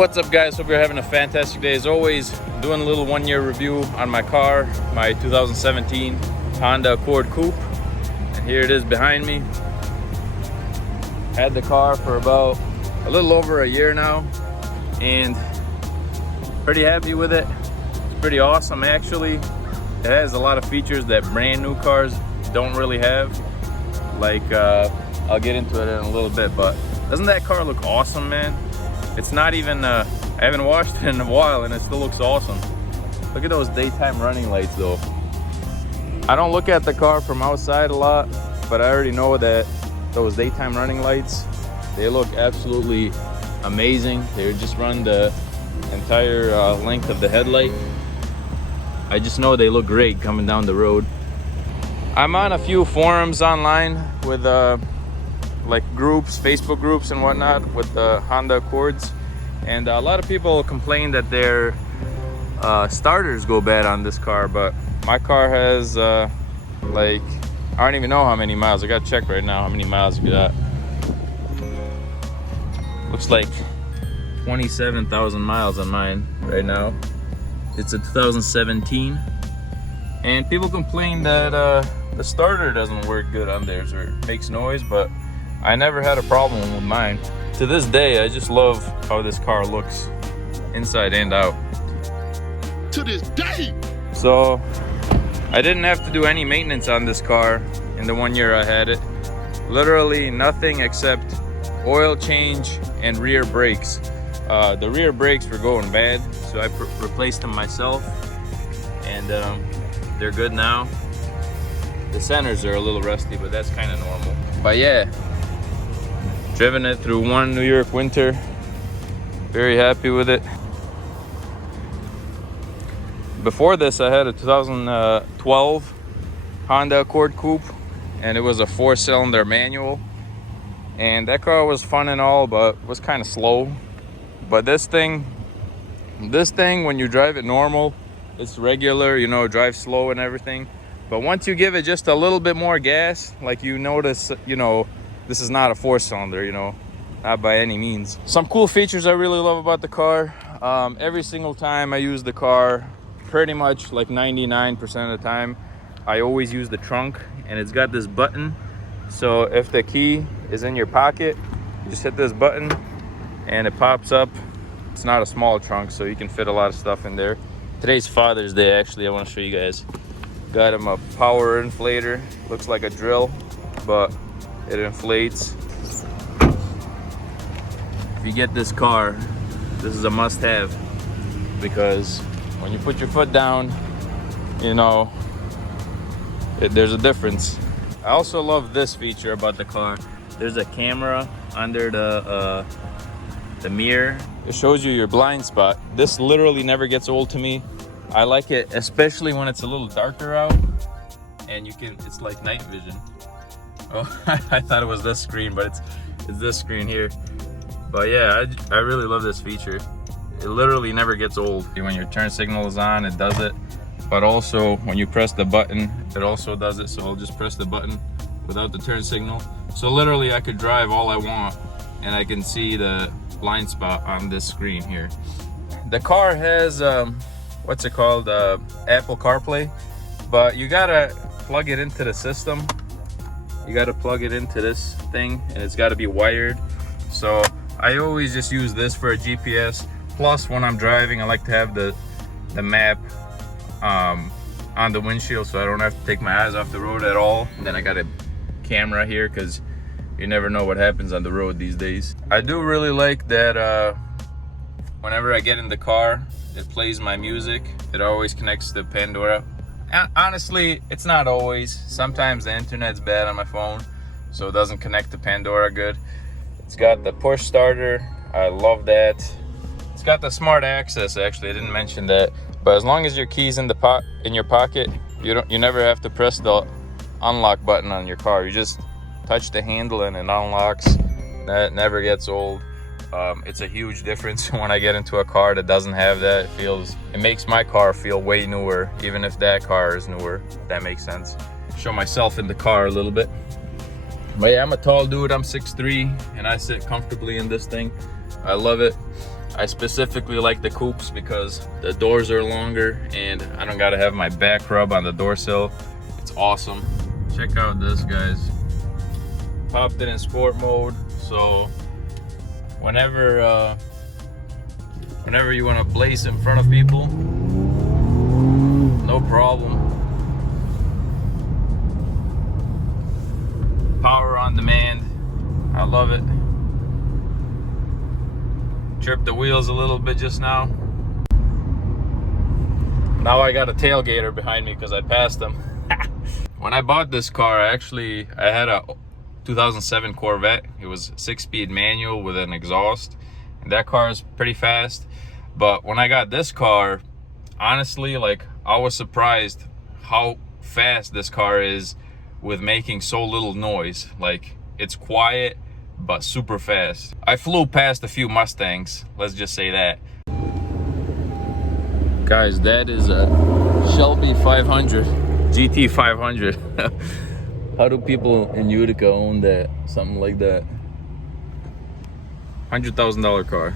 What's up, guys? Hope you're having a fantastic day. As always, doing a little one-year review on my car, my 2017 Honda Accord Coupe. And here it is behind me. Had the car for about a little over a year now, and pretty happy with it. It's pretty awesome, actually. It has a lot of features that brand new cars don't really have. Like, I'll get into it in a little bit, but doesn't that car look awesome, man? It's not even, I haven't washed it in a while and it still looks awesome. Look at those daytime running lights though. I don't look at the car from outside a lot, but I already know that those daytime running lights, they look absolutely amazing. They just run the entire length of the headlight. I just know they look great coming down the road. I'm on a few forums online with like groups, Facebook groups and whatnot with the Honda Accords, and a lot of people complain that their starters go bad on this car, but my car has like, I don't even know how many miles. I gotta check right now how many miles you got. Looks like 27,000 miles on mine right now. It's a 2017, and people complain that the starter doesn't work good on theirs or it makes noise, but I never had a problem with mine. To this day, I just love how this car looks inside and out. To this day! So, I didn't have to do any maintenance on this car in the 1 year I had it. Literally nothing except oil change and rear brakes. The rear brakes were going bad, so I replaced them myself, and they're good now. The centers are a little rusty, but that's kind of normal. But yeah, driven it through one New York winter. Very happy with it. Before this, I had a 2012 Honda Accord Coupe, and it was a 4-cylinder manual. And that car was fun and all, but was kind of slow. But this thing, when you drive it normal, it's regular, you know, drive slow and everything. But once you give it just a little bit more gas, like you notice, you know, this is not a 4-cylinder, you know, not by any means. Some cool features I really love about the car. Every single time I use the car, pretty much like 99% of the time, I always use the trunk, and it's got this button. So if the key is in your pocket, you just hit this button and it pops up. It's not a small trunk, so you can fit a lot of stuff in there. Today's Father's Day, actually, I want to show you guys. Got him a power inflator. Looks like a drill, but it inflates. If you get this car, this is a must-have, because when you put your foot down, you know, there's a difference. I also love this feature about the car. There's a camera under the mirror. It shows you your blind spot. This literally never gets old to me. I like it, especially when it's a little darker out, and it's like night vision. Oh, I thought it was this screen, but it's this screen here. But yeah, I really love this feature. It literally never gets old. When your turn signal is on, it does it. But also, when you press the button, it also does it. So I'll just press the button without the turn signal. So literally, I could drive all I want, and I can see the blind spot on this screen here. The car has, what's it called? Apple CarPlay. But you gotta plug it into the system. You got to plug it into this thing, and it's got to be wired. So I always just use this for a GPS. Plus, when I'm driving, I like to have the map on the windshield, so I don't have to take my eyes off the road at all. And then I got a camera here, because you never know what happens on the road these days. I do really like that whenever I get in the car, it plays my music. It always connects to Pandora. Honestly, it's not always. Sometimes the internet's bad on my phone, so it doesn't connect to Pandora good. It's got the push starter. I love that. It's got the smart access, actually. I didn't mention that. But as long as your key's in your pocket, you never have to press the unlock button on your car. You just touch the handle and it unlocks. That never gets old. It's a huge difference when I get into a car that doesn't have that. It makes my car feel way newer, even if that car is newer, if that makes sense. Show myself in the car a little bit. But yeah, I'm a tall dude, I'm 6'3", and I sit comfortably in this thing. I love it. I specifically like the coupes because the doors are longer and I don't gotta have my back rub on the door sill. It's awesome. Check out this, guys. Popped it in sport mode, so whenever you want to blaze in front of people, no problem. Power on demand. I love it. Tripped the wheels a little bit just now. Now I got a tailgater behind me because I passed them. When I bought this car, I had a 2007 Corvette. It was 6-speed manual with an exhaust, and that car is pretty fast. But when I got this car, honestly, like, I was surprised how fast this car is with making so little noise. Like, it's quiet but super fast. I flew past a few Mustangs, let's just say that. Guys, that is a Shelby 500, GT 500. How do people in Utica own that? Something like that. $100,000 car.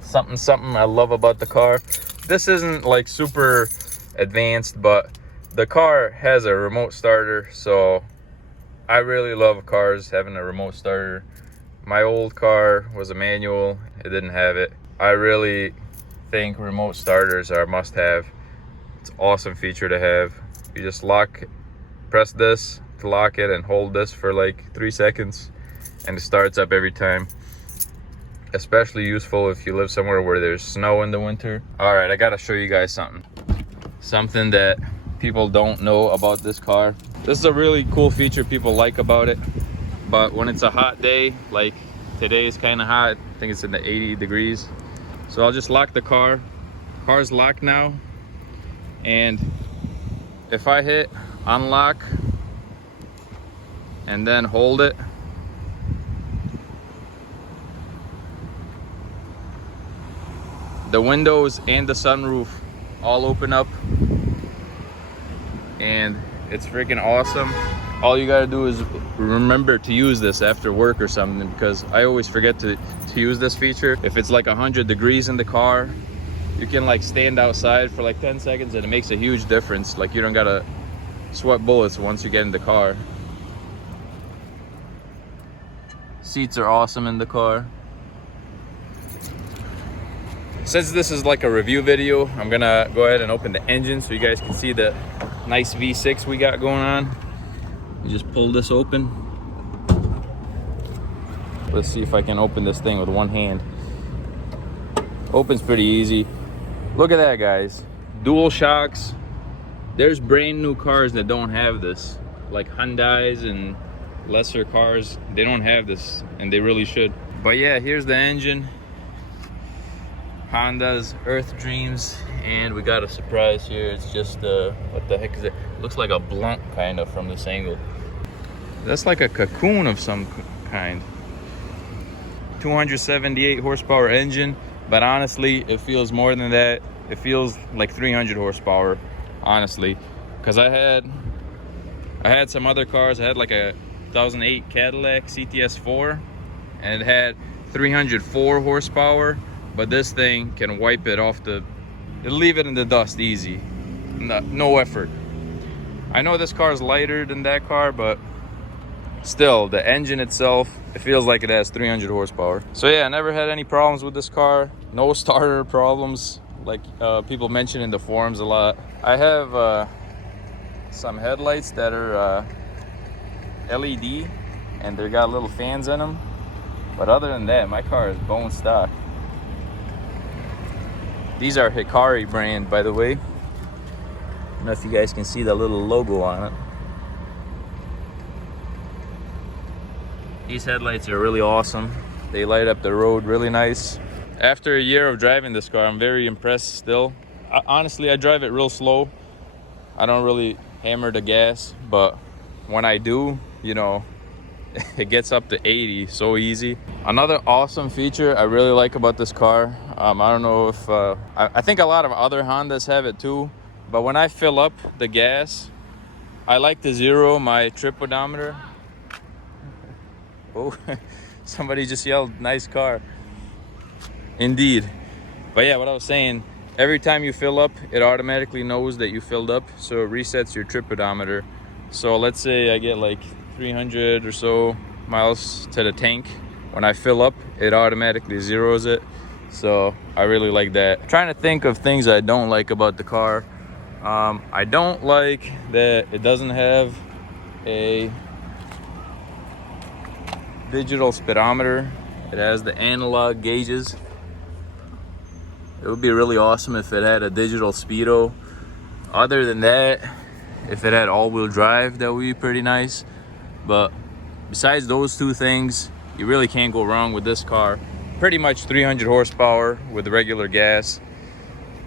Something I love about the car. This isn't like super advanced, but the car has a remote starter, so I really love cars having a remote starter. My old car was a manual, it didn't have it. I really think remote starters are a must-have. It's an awesome feature to have. You just press this to lock it and hold this for like 3 seconds and it starts up every time. Especially useful if you live somewhere where there's snow in the winter. All right, I gotta show you guys something that people don't know about this car. This is a really cool feature people like about it, but when it's a hot day, like today is kind of hot, I think it's in the 80 degrees. So I'll just lock the car. Car's locked now, and if I hit unlock and then hold it, the windows and the sunroof all open up, and it's freaking awesome. All you gotta do is remember to use this after work or something, because I always forget to use this feature. If it's like 100 degrees in the car, you can like stand outside for like 10 seconds and it makes a huge difference. Like, you don't gotta sweat bullets once you get in the car. Seats are awesome in the car. Since this is like a review video, I'm gonna go ahead and open the engine so you guys can see the nice V6 we got going on. You just pull this open. Let's see if I can open this thing with one hand. Opens pretty easy. Look at that, guys. Dual shocks. There's brand new cars that don't have this, like Hyundais and lesser cars. They don't have this, and they really should. But yeah, here's the engine. Honda's Earth Dreams, and we got a surprise here. It's just what the heck is it? Looks like a blunt kind of from this angle. That's like a cocoon of some kind. 278 horsepower engine, but honestly it feels more than that. It feels like 300 horsepower, honestly, because I had some other cars. I had like a 2008 Cadillac CTS4, and it had 304 horsepower. But this thing can wipe it off it'll leave it in the dust easy. No effort. I know this car is lighter than that car, but still, the engine itself, it feels like it has 300 horsepower. So yeah, I never had any problems with this car. No starter problems, like people mention in the forums a lot. I have some headlights that are LED, and they got little fans in them. But other than that, my car is bone stock. These are Hikari brand, by the way. I don't know if you guys can see the little logo on it. These headlights are really awesome. They light up the road really nice. After a year of driving this car, I'm very impressed still. Honestly, I drive it real slow. I don't really hammer the gas, but when I do, you know, it gets up to 80 so easy. Another awesome feature I really like about this car, I don't know if I think a lot of other Hondas have it too, but when I fill up the gas, I like to zero my trip odometer. Oh, somebody just yelled nice car. Indeed. But yeah, what I was saying, every time you fill up, it automatically knows that you filled up, so it resets your trip odometer. So let's say I get like 300 or so miles to the tank. When I fill up, it automatically zeroes it. So I really like that. I'm trying to think of things I don't like about the car. I don't like that it doesn't have a digital speedometer. It has the analog gauges. It would be really awesome if it had a digital speedo. Other than that, if it had all-wheel drive, that would be pretty nice. But besides those two things, you really can't go wrong with this car. Pretty much 300 horsepower with regular gas.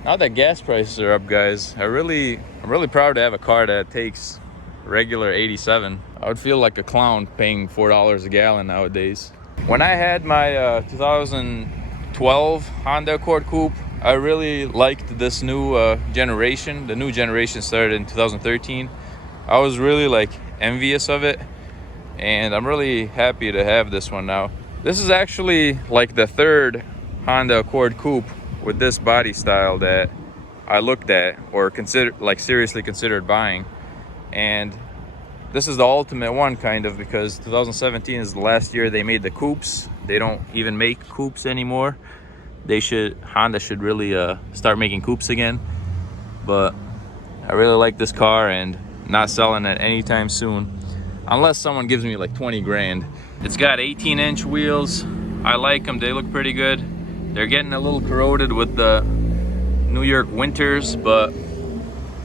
Now that gas prices are up, guys, I'm really proud to have a car that takes regular 87. I would feel like a clown paying $4 a gallon nowadays. When I had my 2012 Honda Accord Coupe, I really liked this new generation. The new generation started in 2013. I was really like envious of it, and I'm really happy to have this one now. This is actually like the third Honda Accord Coupe with this body style that I looked at or seriously considered buying. And this is the ultimate one, kind of, because 2017 is the last year they made the coupes. They don't even make coupes anymore. Honda should really start making coupes again. But I really like this car and not selling it anytime soon, unless someone gives me like 20 grand. It's got 18-inch wheels. I like them, they look pretty good. They're getting a little corroded with the New York winters, but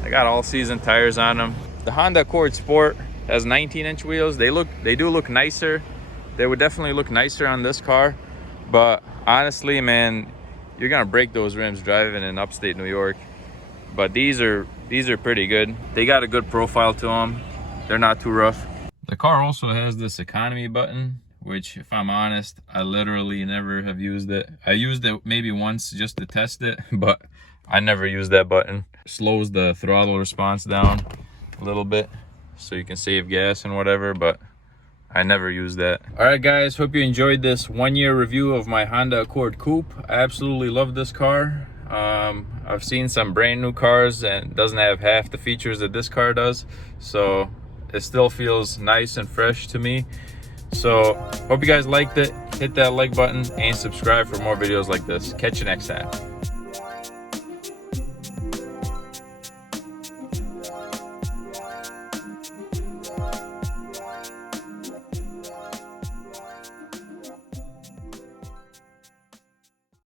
I got all season tires on them. The Honda Accord Sport has 19-inch wheels. They do look nicer. They would definitely look nicer on this car, but honestly, man, you're gonna break those rims driving in upstate New York. But these are pretty good. They got a good profile to them. They're not too rough. The car also has this economy button, which, if I'm honest, I literally never have used it. I used it maybe once just to test it, but I never used that button. It slows the throttle response down a little bit so you can save gas and whatever, but I never used that. All right, guys, hope you enjoyed this 1-year review of my Honda Accord Coupe. I absolutely love this car. I've seen some brand new cars and it doesn't have half the features that this car does, so it still feels nice and fresh to me. So hope you guys liked it. Hit that like button and subscribe for more videos like this. Catch you next time.